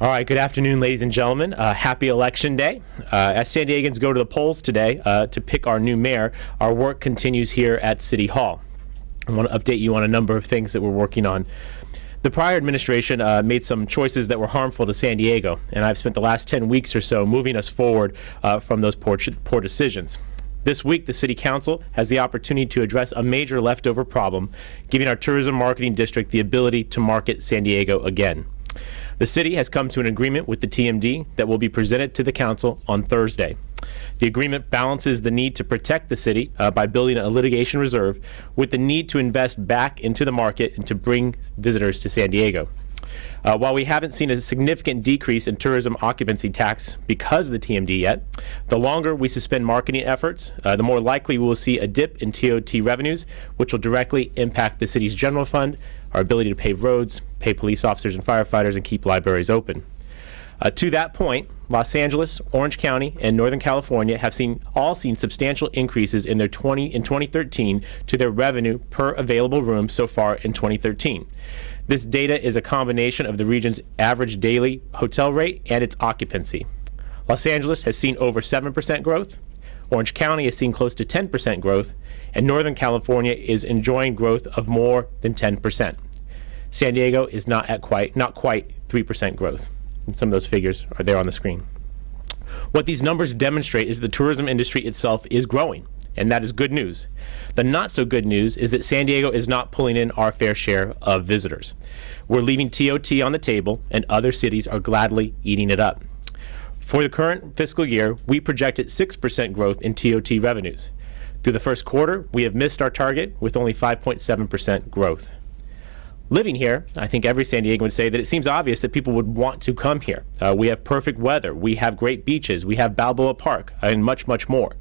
All right, good afternoon, ladies and gentlemen. Happy Election Day. As San Diegans go to the polls today to pick our new mayor, our work continues here at City Hall. I want to update you on a number of things that we're working on. The prior administration made some choices that were harmful to San Diego, and I've spent the last 10 weeks or so moving us forward from those poor decisions. This week, the City Council has the opportunity to address a major leftover problem, giving our tourism marketing district the ability to market San Diego again. The city has come to an agreement with the TMD that will be presented to the council on Thursday. The agreement balances the need to protect the city by building a litigation reserve with the need to invest back into the market and to bring visitors to San Diego. While we haven't seen a significant decrease in tourism occupancy tax because of the TMD yet, the longer we suspend marketing efforts, the more likely we will see a dip in TOT revenues, which will directly impact the city's general fund, our ability to pave roads, pay police officers and firefighters, and keep libraries open. To that point, Los Angeles, Orange County, and Northern California have all seen substantial increases in their 2013 to their revenue per available room so far in 2013. This data is a combination of the region's average daily hotel rate and its occupancy. Los Angeles has seen over 7% growth, Orange County has seen close to 10% growth, and Northern California is enjoying growth of more than 10%. San Diego is not quite 3% growth. And some of those figures are there on the screen. What these numbers demonstrate is the tourism industry itself is growing, and that is good news. The not so good news is that San Diego is not pulling in our fair share of visitors. We're leaving TOT on the table, and other cities are gladly eating it up. For the current fiscal year, we projected 6% growth in TOT revenues. Through the first quarter, we have missed our target with only 5.7% growth. Living here, I think every San Diegan would say that it seems obvious that people would want to come here. We have perfect weather, we have great beaches, we have Balboa Park, and much, much more.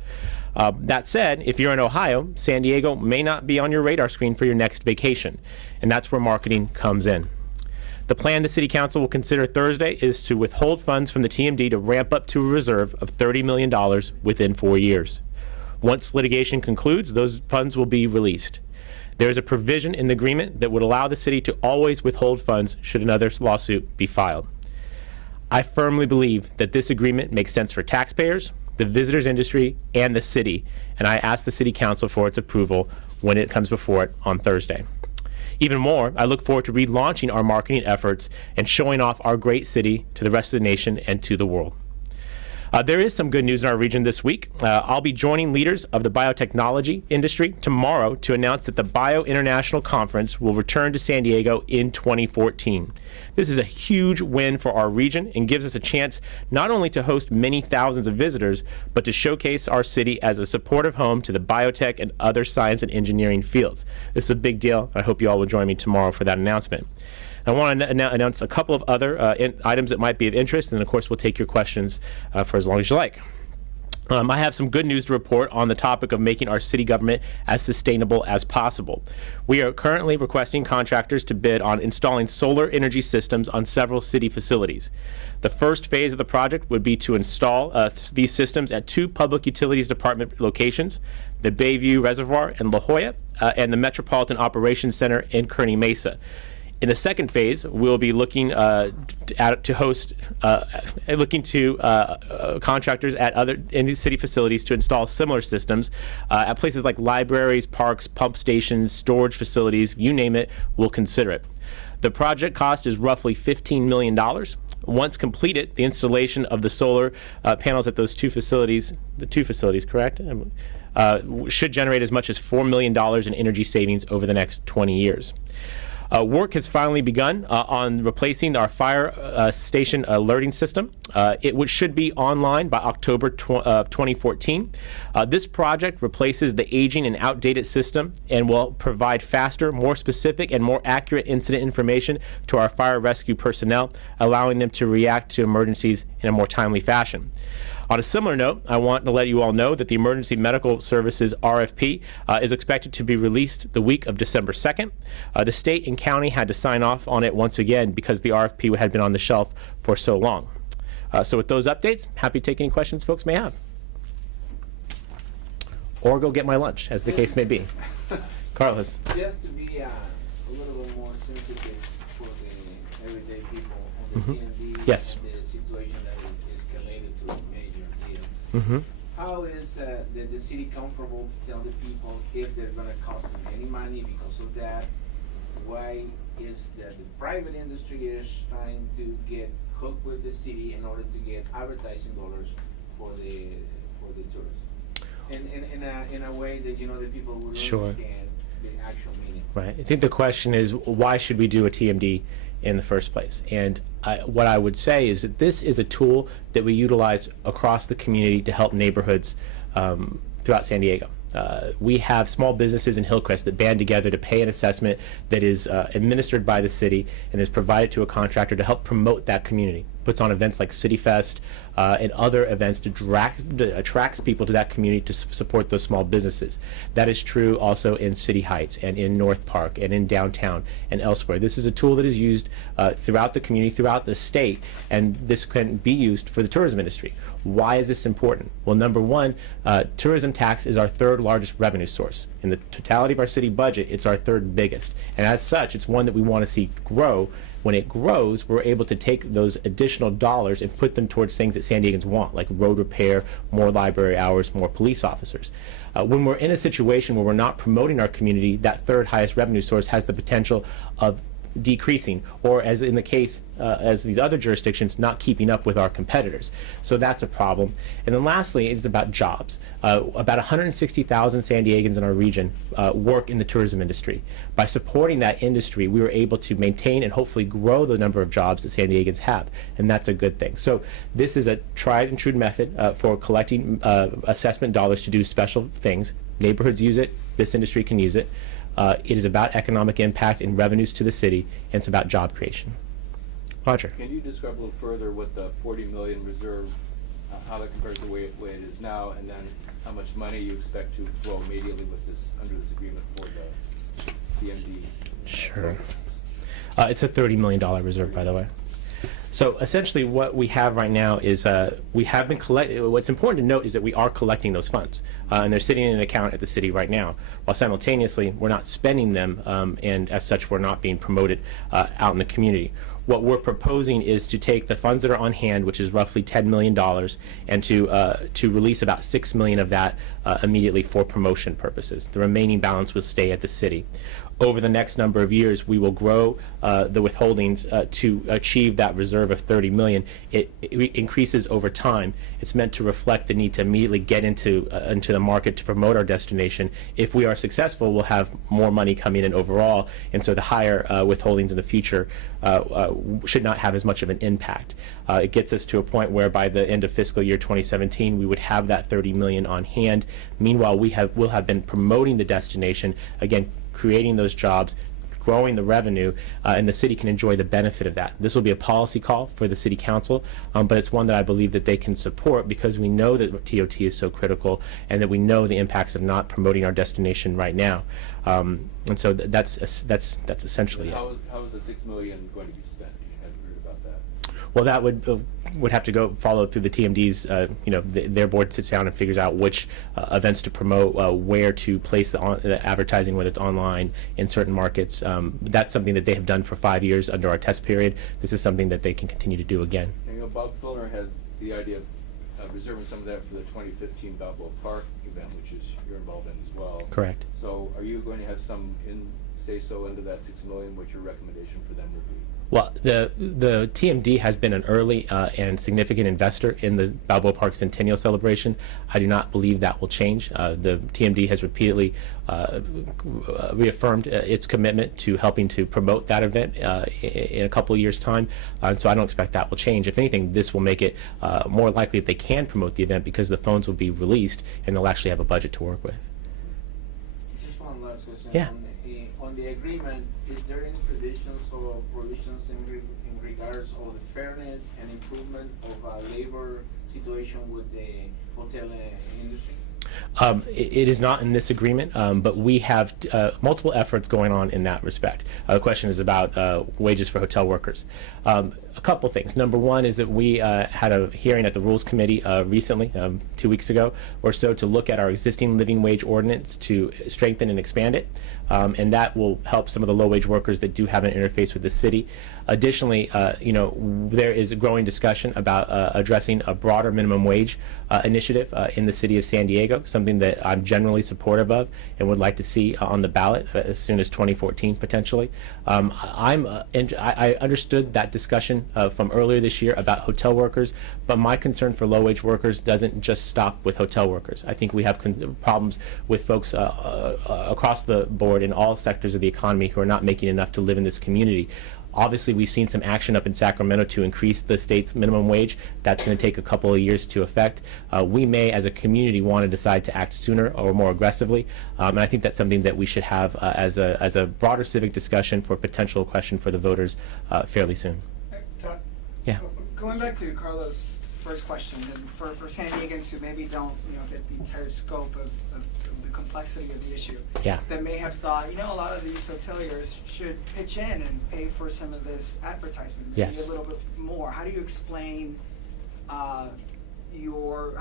That said, if you're in Ohio, San Diego may not be on your radar screen for your next vacation, and that's where marketing comes in. The plan the City Council will consider Thursday is to withhold funds from the TMD to ramp up to a reserve of $30 million within 4 years. Once litigation concludes, those funds will be released. There is a provision in the agreement that would allow the city to always withhold funds should another lawsuit be filed. I firmly believe that this agreement makes sense for taxpayers, the visitors industry, and the city, and I ask the City Council for its approval when it comes before it on Thursday. Even more, I look forward to relaunching our marketing efforts and showing off our great city to the rest of the nation and to the world. There is some good news in our region this week. I'll be joining leaders of the biotechnology industry tomorrow to announce that the Bio International Conference will return to San Diego in 2014. This is a huge win for our region and gives us a chance not only to host many thousands of visitors, but to showcase our city as a supportive home to the biotech and other science and engineering fields. This is a big deal. I hope you all will join me tomorrow for that announcement. I want to announce a couple of other items that might be of interest, and of course we'll take your questions for as long as you like. I have some good news to report on the topic of making our city government as sustainable as possible. We are currently requesting contractors to bid on installing solar energy systems on several city facilities. The first phase of the project would be to install these systems at 2 Public Utilities Department locations, the Bayview Reservoir in La Jolla and the Metropolitan Operations Center in Kearny Mesa. In the second phase, we'll be looking to contractors at other city facilities to install similar systems at places like libraries, parks, pump stations, storage facilities, you name it, we'll consider it. The project cost is roughly $15 million. Once completed, the installation of the solar panels at those 2 facilities, correct? Should generate as much as $4 million in energy savings over the next 20 years. Work has finally begun on replacing our fire station alerting system. It should be online by October 2014. This project replaces the aging and outdated system and will provide faster, more specific, and more accurate incident information to our fire rescue personnel, allowing them to react to emergencies in a more timely fashion. On a similar note, I want to let you all know that the Emergency Medical Services RFP is expected to be released the week of December 2nd. The state and county had to sign off on it once again because the RFP had been on the shelf for so long. So with those updates, happy to take any questions folks may have. Or go get my lunch, as the case may be. Carlos. Just to be a little bit more sensitive for the everyday people on the TND Yes. and the situation that is escalated to a major deal. Mm-hmm. How is the city comfortable to tell the people if they're gonna cost them any money because of that? Why is that the private industry is trying to get hooked with the city in order to get advertising dollars for the tourists? In a way that, you know, the people will Sure. understand the actual meaning. Right. I think the question is, why should we do a TMD in the first place? And what I would say is that this is a tool that we utilize across the community to help neighborhoods throughout San Diego. We have small businesses in Hillcrest that band together to pay an assessment that is administered by the city and is provided to a contractor to help promote that community. Puts on events like City Fest and other events to attracts people to that community to support those small businesses. That is true also in City Heights and in North Park and in downtown and elsewhere. This is a tool that is used throughout the community, throughout the state, and this can be used for the tourism industry. Why is this important? Well, number one, tourism tax is our third largest revenue source. In the totality of our city budget, it's our third biggest. And as such, it's one that we want to see grow. When it grows, we're able to take those additional dollars and put them towards things that San Diegans want, like road repair, more library hours, more police officers. When we're in a situation where we're not promoting our community, that third highest revenue source has the potential of decreasing, or as in the case as these other jurisdictions, not keeping up with our competitors. So that's a problem. And then lastly, it's about jobs. About 160,000 San Diegans in our region work in the tourism industry. By supporting that industry, we were able to maintain and hopefully grow the number of jobs that San Diegans have, and that's a good thing. So this is a tried and true method for collecting assessment dollars to do special things. Neighborhoods use it, this industry can use it. It is about economic impact and revenues to the city, and it's about job creation. Roger. Can you describe a little further what the 40 million reserve, how that compares to the way it is now, and then how much money you expect to flow immediately with this, under this agreement for the TMD? Sure. It's a $30 million reserve, by the way. So essentially what we have right now is we have been collecting. What's important to note is that we are collecting those funds, and they're sitting in an account at the city right now, while simultaneously we're not spending them, and as such we're not being promoted out in the community. What we're proposing is to take the funds that are on hand, which is roughly $10 million, and to release about $6 million of that immediately for promotion purposes. The remaining balance will stay at the city. Over the next number of years, we will grow the withholdings to achieve that reserve of $30 million. It increases over time. It's meant to reflect the need to immediately get into the market to promote our destination. If we are successful, we'll have more money coming in overall, and so the higher withholdings in the future should not have as much of an impact. It gets us to a point where by the end of fiscal year 2017, we would have that $30 million on hand. Meanwhile, we'll have been promoting the destination, again, creating those jobs, growing the revenue, and the city can enjoy the benefit of that. This will be a policy call for the city council, but it's one that I believe that they can support because we know that TOT is so critical and that we know the impacts of not promoting our destination right now. And so that's essentially it. How is the $6 million going to be spent? You hadn't heard about that. Well, that would have to go follow through the TMD's. Their board sits down and figures out which events to promote, where to place the advertising, whether it's online in certain markets. That's something that they have done for 5 years under our test period. This is something that they can continue to do again. And, Bob Filner had the idea of reserving some of that for the 2015 Balboa Park event, which is you're involved in as well. Correct. So, are you going to have some say-so into that $6 million? What your recommendation for them would be? Well, the TMD has been an early and significant investor in the Balboa Park Centennial celebration. I do not believe that will change. The TMD has repeatedly reaffirmed its commitment to helping to promote that event in a couple of years' time, so I don't expect that will change. If anything, this will make it more likely that they can promote the event because the funds will be released and they'll actually have a budget to work with. Just one last question. Yeah. On the agreement, is there any provisions or provisions in regards of the fairness and improvement of labor situation with the hotel industry? It is not in this agreement, but we have multiple efforts going on in that respect. The question is about wages for hotel workers. A couple things. Number one is that we had a hearing at the Rules Committee recently, 2 weeks ago or so, to look at our existing living wage ordinance to strengthen and expand it. and that will help some of the low-wage workers that do have an interface with the city. Additionally, there is a growing discussion about addressing a broader minimum wage initiative in the city of San Diego, something that I'm generally supportive of and would like to see on the ballot as soon as 2014 potentially. I understood that discussion from earlier this year about hotel workers, but my concern for low-wage workers doesn't just stop with hotel workers. I think we have problems with folks across the board in all sectors of the economy who are not making enough to live in this community. Obviously, we've seen some action up in Sacramento to increase the state's minimum wage. That's going to take a couple of years to effect. We may, as a community, want to decide to act sooner or more aggressively, and I think that's something that we should have as a broader civic discussion for potential question for the voters fairly soon. Todd? Yeah. Going back to Carlos' first question, and for San Diegans who maybe don't get the entire scope of the complexity of the issue, Yeah. that may have thought, a lot of these hoteliers should pitch in and pay for some of this advertisement, maybe Yes. a little bit more. How do you explain how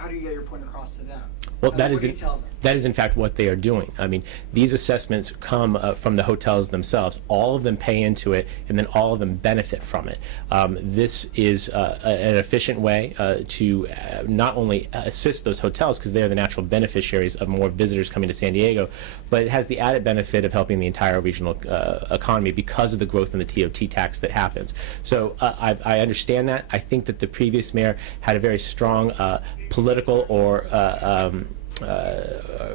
do you get your point across to them? Well, What that do is you tell them? that is in fact what they are doing. I mean, these assessments come from the hotels themselves. All of them pay into it, and then all of them benefit from it. This is an efficient way to not only assist those hotels because they are the natural beneficiaries of more visitors coming to San Diego, but it has the added benefit of helping the entire regional economy because of the growth in the TOT tax that happens. So I understand that. I think that the previous mayor had a very strong political or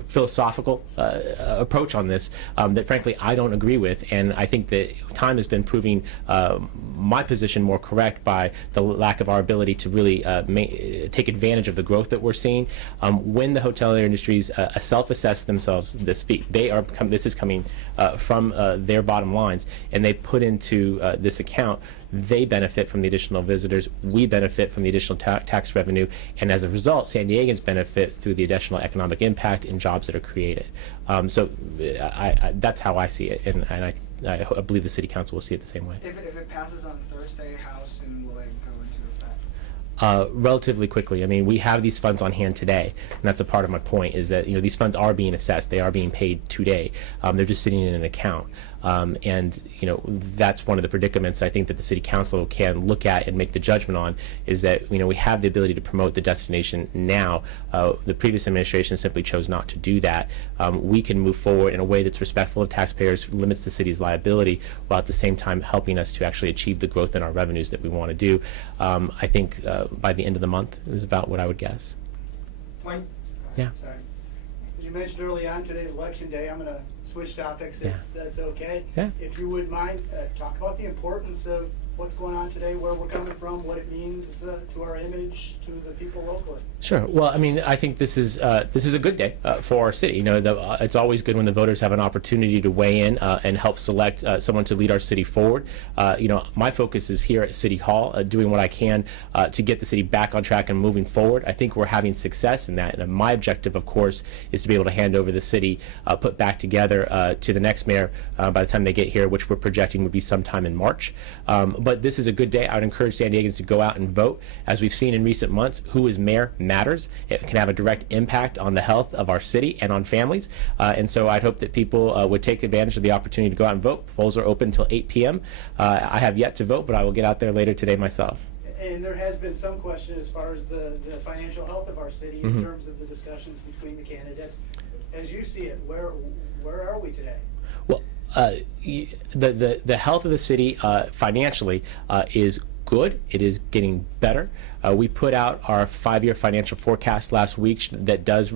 philosophical approach on this that frankly I don't agree with, and I think that time has been proving my position more correct by the lack of our ability to really take advantage of the growth that we're seeing. When the hotelier industries self-assess themselves this is coming from their bottom lines, and they put into this account, they benefit from the additional visitors, we benefit from the additional tax revenue, and as a result, San Diegans benefit through the additional economic impact and jobs that are created. So that's how I see it, and I believe the City Council will see it the same way. If it passes on Thursday, how soon will it go into effect? Relatively quickly. I mean, we have these funds on hand today, and that's a part of my point, is that these funds are being assessed, they are being paid today. They're just sitting in an account. And that's one of the predicaments I think that the City Council can look at and make the judgment on, is that we have the ability to promote the destination now. The previous administration simply chose not to do that. We can move forward in a way that's respectful of taxpayers, limits the city's liability, while at the same time helping us to actually achieve the growth in our revenues that we want to do. I think by the end of the month is about what I would guess. Point. Yeah. Sorry. As you mentioned early on, today's election day. I'm going to switch topics if Yeah. that's okay. Yeah. If you would mind, talk about the importance of what's going on today, where we're coming from, what it means to our image, to the people locally. Sure. Well, I mean, I think this is a good day for our city. It's always good when the voters have an opportunity to weigh in and help select someone to lead our city forward. My focus is here at City Hall, doing what I can to get the city back on track and moving forward. I think we're having success in that, and my objective, of course, is to be able to hand over the city, put back together to the next mayor by the time they get here, which we're projecting would be sometime in March. But this is a good day. I would encourage San Diegans to go out and vote. As we've seen in recent months, who is mayor matters. It can have a direct impact on the health of our city and on families. And so I'd hope that people would take advantage of the opportunity to go out and vote. Polls are open until 8 p.m. I have yet to vote, but I will get out there later today myself. And there has been some question as far as the financial health of our city in terms of the discussions between the candidates. As you see it, where are we today? Well, the health of the city financially is good. It is getting better. We put out our 5-year financial forecast last week that does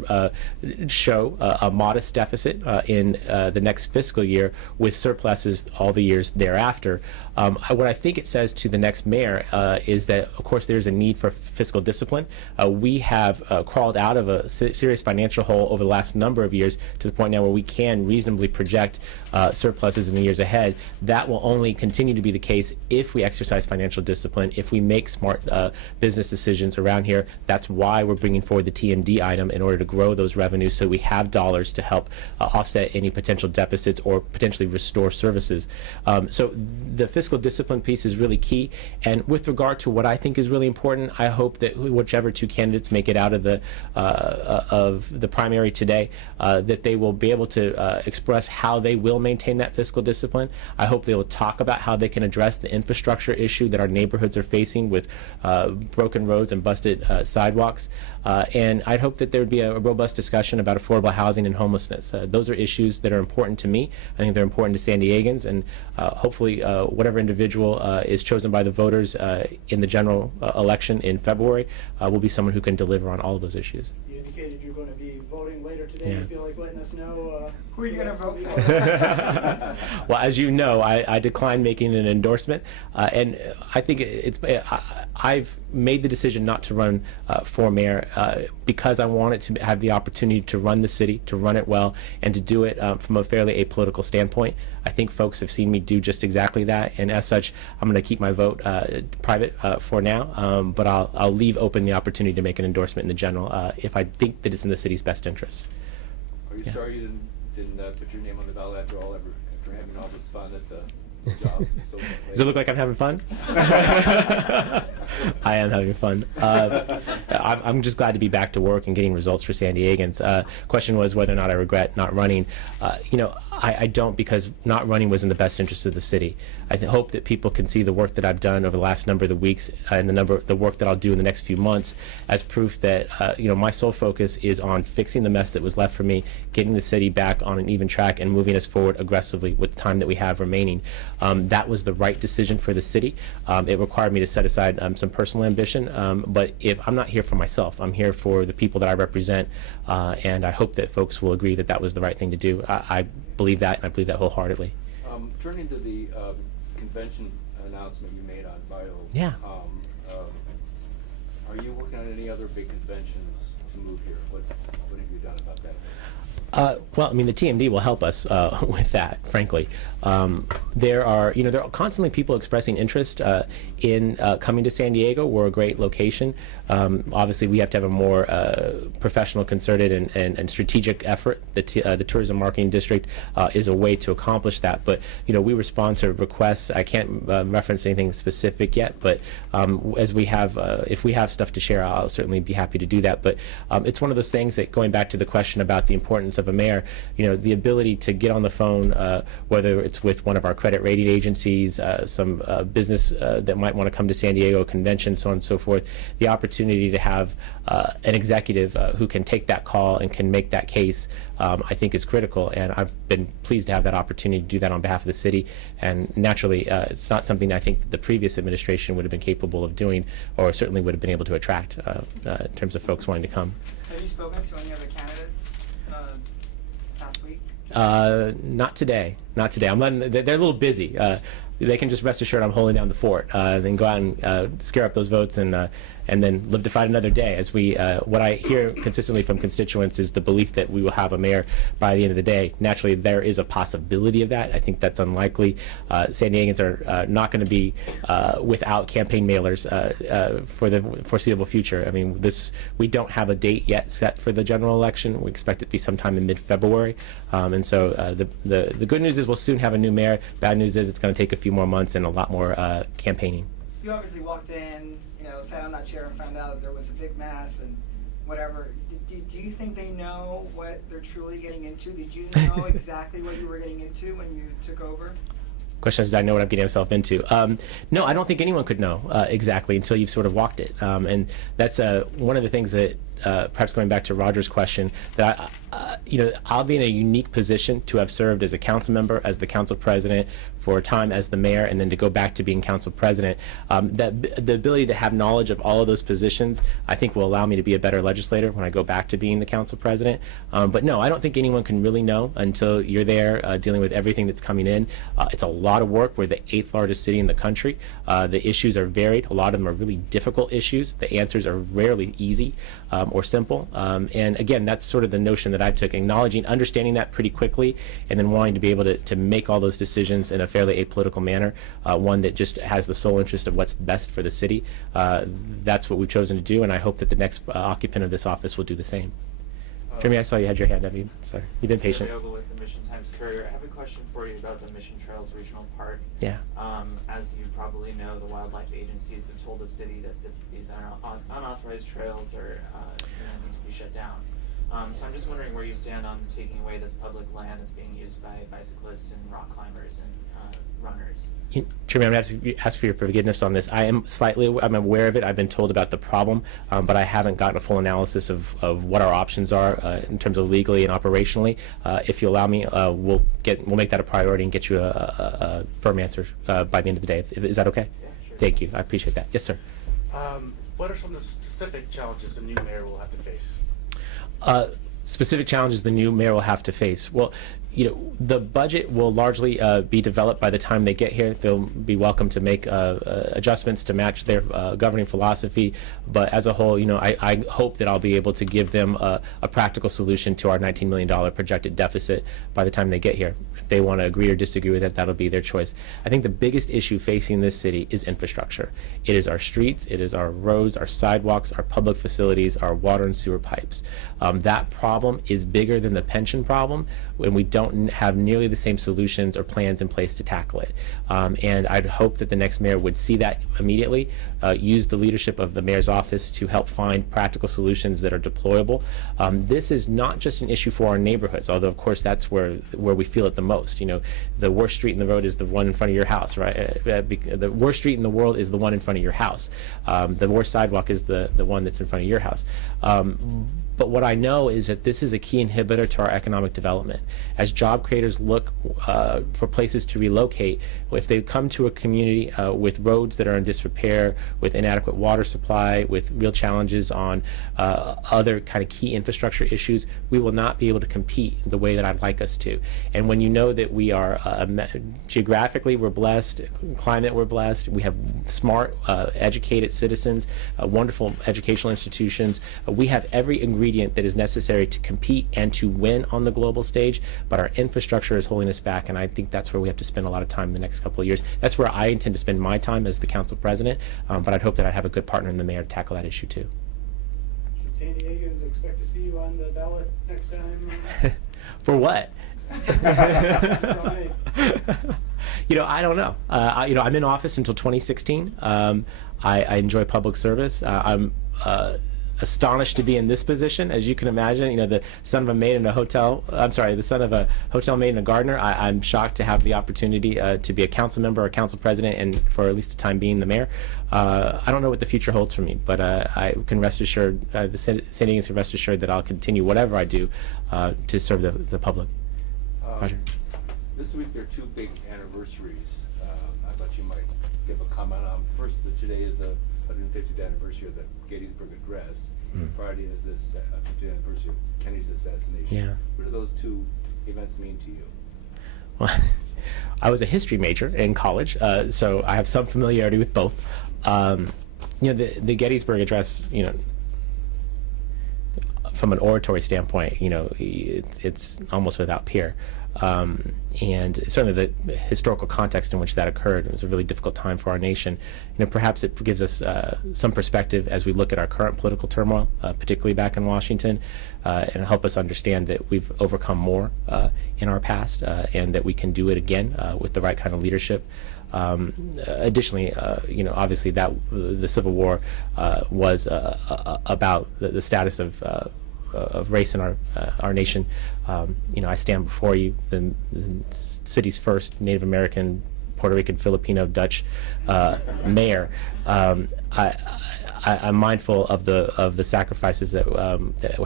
show a modest deficit in the next fiscal year, with surpluses all the years thereafter. What I think it says to the next mayor is that, of course, there's a need for fiscal discipline. We have crawled out of a serious financial hole over the last number of years to the point now where we can reasonably project surpluses in the years ahead. That will only continue to be the case if we exercise financial discipline discipline if we make smart business decisions around here. That's why we're bringing forward the TMD item in order to grow those revenues so we have dollars to help offset any potential deficits or potentially restore services. So the fiscal discipline piece is really key. And with regard to what I think is really important, I hope that whichever two candidates make it out of the primary today, that they will be able to express how they will maintain that fiscal discipline. I hope they will talk about how they can address the infrastructure issue that our neighborhoods are facing with broken roads and busted sidewalks. And I'd hope that there would be a robust discussion about affordable housing and homelessness. Those are issues that are important to me. I think they're important to San Diegans, and hopefully whatever individual is chosen by the voters in the general election in February will be someone who can deliver on all of those issues. You indicated you're going to be voting later today. Yeah. You feel like letting us know? Who are you gonna vote for? Well, as you know, I declined making an endorsement, and I think I've made the decision not to run for mayor because I wanted to have the opportunity to run the city, to run it well, and to do it from a fairly apolitical standpoint. I think folks have seen me do just exactly that, and as such, I'm going to keep my vote private for now, but I'll leave open the opportunity to make an endorsement in the general if I think that it's in the city's best interests. Are you Yeah. sorry you didn't put your name on the ballot after having all this fun at the job? So Does it look like I'm having fun? I am having fun. I'm just glad to be back to work and getting results for San Diegans. Question was whether or not I regret not running. I don't, because not running was in the best interest of the city. I hope that people can see the work that I've done over the last number of the weeks and the work that I'll do in the next few months as proof that my sole focus is on fixing the mess that was left for me, getting the city back on an even track, and moving us forward aggressively with the time that we have remaining. That was the right decision for the city. It required me to set aside some personal ambition, but if I'm not here for myself, I'm here for the people that I represent, and I hope that folks will agree that that was the right thing to do. I believe that, and I believe that wholeheartedly. Turning to the convention announcement you made on Bio. Yeah. Are you working on any other big conventions to move here? What have you done about that? Well, I mean, the TMD will help us with that, frankly. There are constantly people expressing interest in coming to San Diego. We're a great location. Obviously, we have to have a more professional, concerted, and strategic effort. The Tourism Marketing District is a way to accomplish that. But, we respond to requests. I can't reference anything specific yet, but as we have, if we have stuff to share, I'll certainly be happy to do that. But it's one of those things that, going back to the question about the importance of a mayor, the ability to get on the phone, whether it's with one of our credit rating agencies, some business that might want to come to San Diego, convention, so on and so forth, the opportunity to have an executive who can take that call and can make that case, I think is critical. And I've been pleased to have that opportunity to do that on behalf of the city. And naturally, it's not something I think that the previous administration would have been capable of doing, or certainly would have been able to attract in terms of folks wanting to come. Have you spoken to any other candidates past week? Not today. Not today. They're a little busy. They can just rest assured I'm holding down the fort. Then go out and scare up those votes and then live to fight another day. As what I hear consistently from constituents is the belief that we will have a mayor by the end of the day. Naturally, there is a possibility of that. I think that's unlikely. San Diegans are not going to be without campaign mailers for the foreseeable future. I mean, we don't have a date yet set for the general election. We expect it to be sometime in mid-February. And so the good news is we'll soon have a new mayor. Bad news is it's going to take a few more months and a lot more campaigning. You obviously walked in, sat on that chair and found out that there was a big mess and whatever. Do you think they know what they're truly getting into? Did you know exactly what you were getting into when you took over? Question is, did I know what I'm getting myself into? No, I don't think anyone could know exactly until you've sort of walked it. And that's one of the things that, perhaps going back to Roger's question, that I'll be in a unique position to have served as a council member, as the council president, for a time as the mayor, and then to go back to being council president. The ability to have knowledge of all of those positions, I think, will allow me to be a better legislator when I go back to being the council president. But no, I don't think anyone can really know until you're there dealing with everything that's coming in. It's a lot of work. We're the 8th largest city in the country. The issues are varied. A lot of them are really difficult issues. The answers are rarely easy. or simple. And again, that's sort of the notion that I took, understanding that pretty quickly, and then wanting to be able to make all those decisions in a fairly apolitical manner, one that just has the sole interest of what's best for the city. That's what we've chosen to do, and I hope that the next occupant of this office will do the same. Jeremy, I saw you had your hand up. Sorry, you've been patient. Jeremy Ogle with the Mission Times Courier. I have a question for you about the Mission Trails Regional Park. Yeah. As you probably know, the wildlife agencies have told the city that these unauthorized trails are need to be shut down. So I'm just wondering where you stand on taking away this public land that's being used by bicyclists and rock climbers and runners. Jeremy, I'm going to ask for your forgiveness on this. I'm aware of it. I've been told about the problem, but I haven't gotten a full analysis of what our options are in terms of legally and operationally. If you allow me, we'll make that a priority and get you a firm answer by the end of the day. Is that okay? Yeah, sure. Thank you. I appreciate that. Yes, sir. What are some of the specific challenges the new mayor will have to face? Specific challenges the new mayor will have to face. Well, the budget will largely be developed by the time they get here. They'll be welcome to make adjustments to match their governing philosophy. But as a whole, I hope that I'll be able to give them a practical solution to our $19 million projected deficit by the time they get here. If they want to agree or disagree with it, that'll be their choice. I think the biggest issue facing this city is infrastructure. It is our streets, it is our roads, our sidewalks, our public facilities, our water and sewer pipes. That problem is bigger than the pension problem, and we don't have nearly the same solutions or plans in place to tackle it. And I'd hope that the next mayor would see that immediately, use the leadership of the mayor's office to help find practical solutions that are deployable. This is not just an issue for our neighborhoods, although of course that's where we feel it the most. The worst street in the road is the one in front of your house, right? The worst street in the world is the one in front of your house. The worst sidewalk is the one that's in front of your house. But what I know is that this is a key inhibitor to our economic development. As job creators look for places to relocate, if they come to a community with roads that are in disrepair, with inadequate water supply, with real challenges on other kind of key infrastructure issues, we will not be able to compete the way that I'd like us to. And when you know that we are geographically we're blessed, climate we're blessed, we have smart, educated citizens, wonderful educational institutions, we have every ingredient that is necessary to compete and to win on the global stage, but our infrastructure is holding us back, and I think that's where we have to spend a lot of time in the next couple of years. That's where I intend to spend my time as the council president, but I'd hope that I'd have a good partner in the mayor to tackle that issue too. Should San Diegans expect to see you on the ballot next time? For what? I don't know. I'm in office until 2016. I enjoy public service. I'm astonished to be in this position, as you can imagine. The son of a maid in a hotel. The son of a hotel maid and a gardener. I'm shocked to have the opportunity to be a council member or council president, and for at least a time being the mayor. I don't know what the future holds for me, but I can rest assured, the San Diegans can rest assured that I'll continue whatever I do to serve the public. Roger. This week there are two big anniversaries. I thought you might give a comment on. First, today is the 150th anniversary of the Gettysburg Address. And Friday is this 50th anniversary of Kennedy's assassination. Yeah. What do those two events mean to you? Well, I was a history major in college, so I have some familiarity with both. The Gettysburg Address, from an oratory standpoint, it's almost without peer. And certainly the historical context in which that occurred, it was a really difficult time for our nation. Perhaps it gives us some perspective as we look at our current political turmoil, particularly back in Washington, and help us understand that we've overcome more in our past, and that we can do it again with the right kind of leadership. Additionally, obviously that the Civil War was about the status of race in our nation. I stand before you, the city's first Native American, Puerto Rican, Filipino, Dutch mayor. I'm mindful of the sacrifices that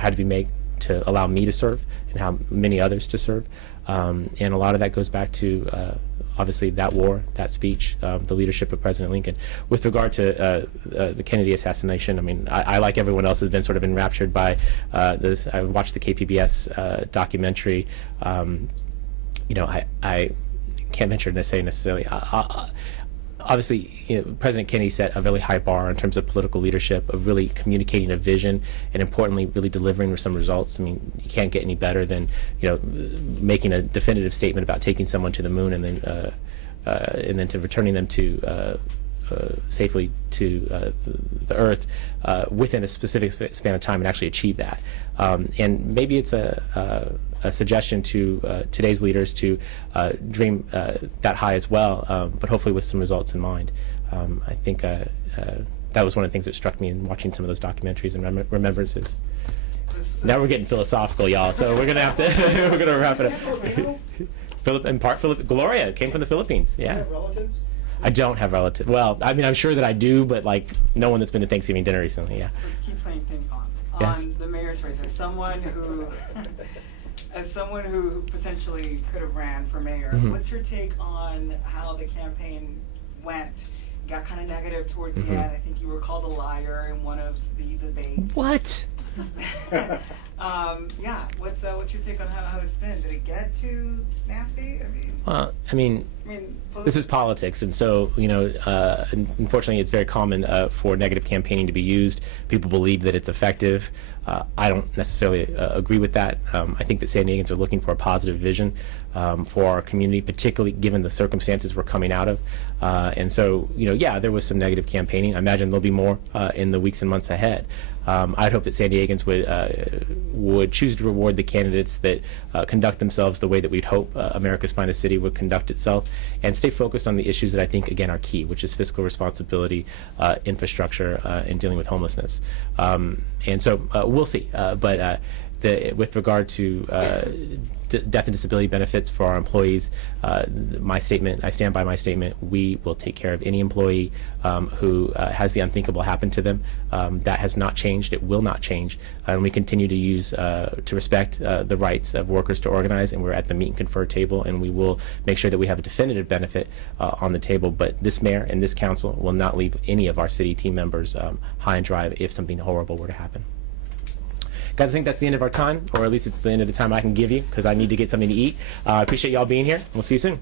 had to be made to allow me to serve and how many others to serve, and a lot of that goes back to obviously that war, that speech, the leadership of President Lincoln. With regard to the Kennedy assassination, I like everyone else, has been sort of enraptured by this. I watched the KPBS documentary. I can't venture to say necessarily. obviously, President Kennedy set a really high bar in terms of political leadership, of really communicating a vision, and importantly, really delivering with some results. I mean, you can't get any better than making a definitive statement about taking someone to the moon and then to returning them to safely to the Earth within a specific span of time and actually achieve that. And maybe it's a suggestion to today's leaders to dream that high as well, but hopefully with some results in mind. I think that was one of the things that struck me in watching some of those documentaries and remembrances. Now we're getting philosophical, y'all. So we're gonna have to we're gonna wrap it up. Gloria came from the Philippines. Do you Yeah. have relatives? I don't have relatives. Well, I mean, I'm sure that I do, but like no one that's been to Thanksgiving dinner recently. Yeah. Let's keep playing ping pong. Yes. On the mayor's race, as someone who potentially could have ran for mayor, Mhm. what's your take on how the campaign went? Got kind of negative towards the Mhm. end. I think you were called a liar in one of the debates. What? Yeah. What's your take on how it's been? Did it get too nasty? Well, I mean, this is politics, and so unfortunately, it's very common for negative campaigning to be used. People believe that it's effective. I don't necessarily agree with that. I think that San Diegans are looking for a positive vision for our community, particularly given the circumstances we're coming out of. And so, there was some negative campaigning. I imagine there'll be more in the weeks and months ahead. I'd hope that San Diegans would choose to reward the candidates that conduct themselves the way that we'd hope America's finest city would conduct itself, and stay focused on the issues that I think, again, are key, which is fiscal responsibility, infrastructure, and dealing with homelessness. And so we'll see. But with regard to death and disability benefits for our employees, my statement, I stand by my statement, we will take care of any employee who has the unthinkable happen to them. That has not changed. It will not change. And we continue to respect the rights of workers to organize, and we're at the meet and confer table, and we will make sure that we have a definitive benefit on the table. But this mayor and this council will not leave any of our city team members high and dry if something horrible were to happen. Guys, I think that's the end of our time, or at least it's the end of the time I can give you, because I need to get something to eat. I appreciate y'all being here. We'll see you soon.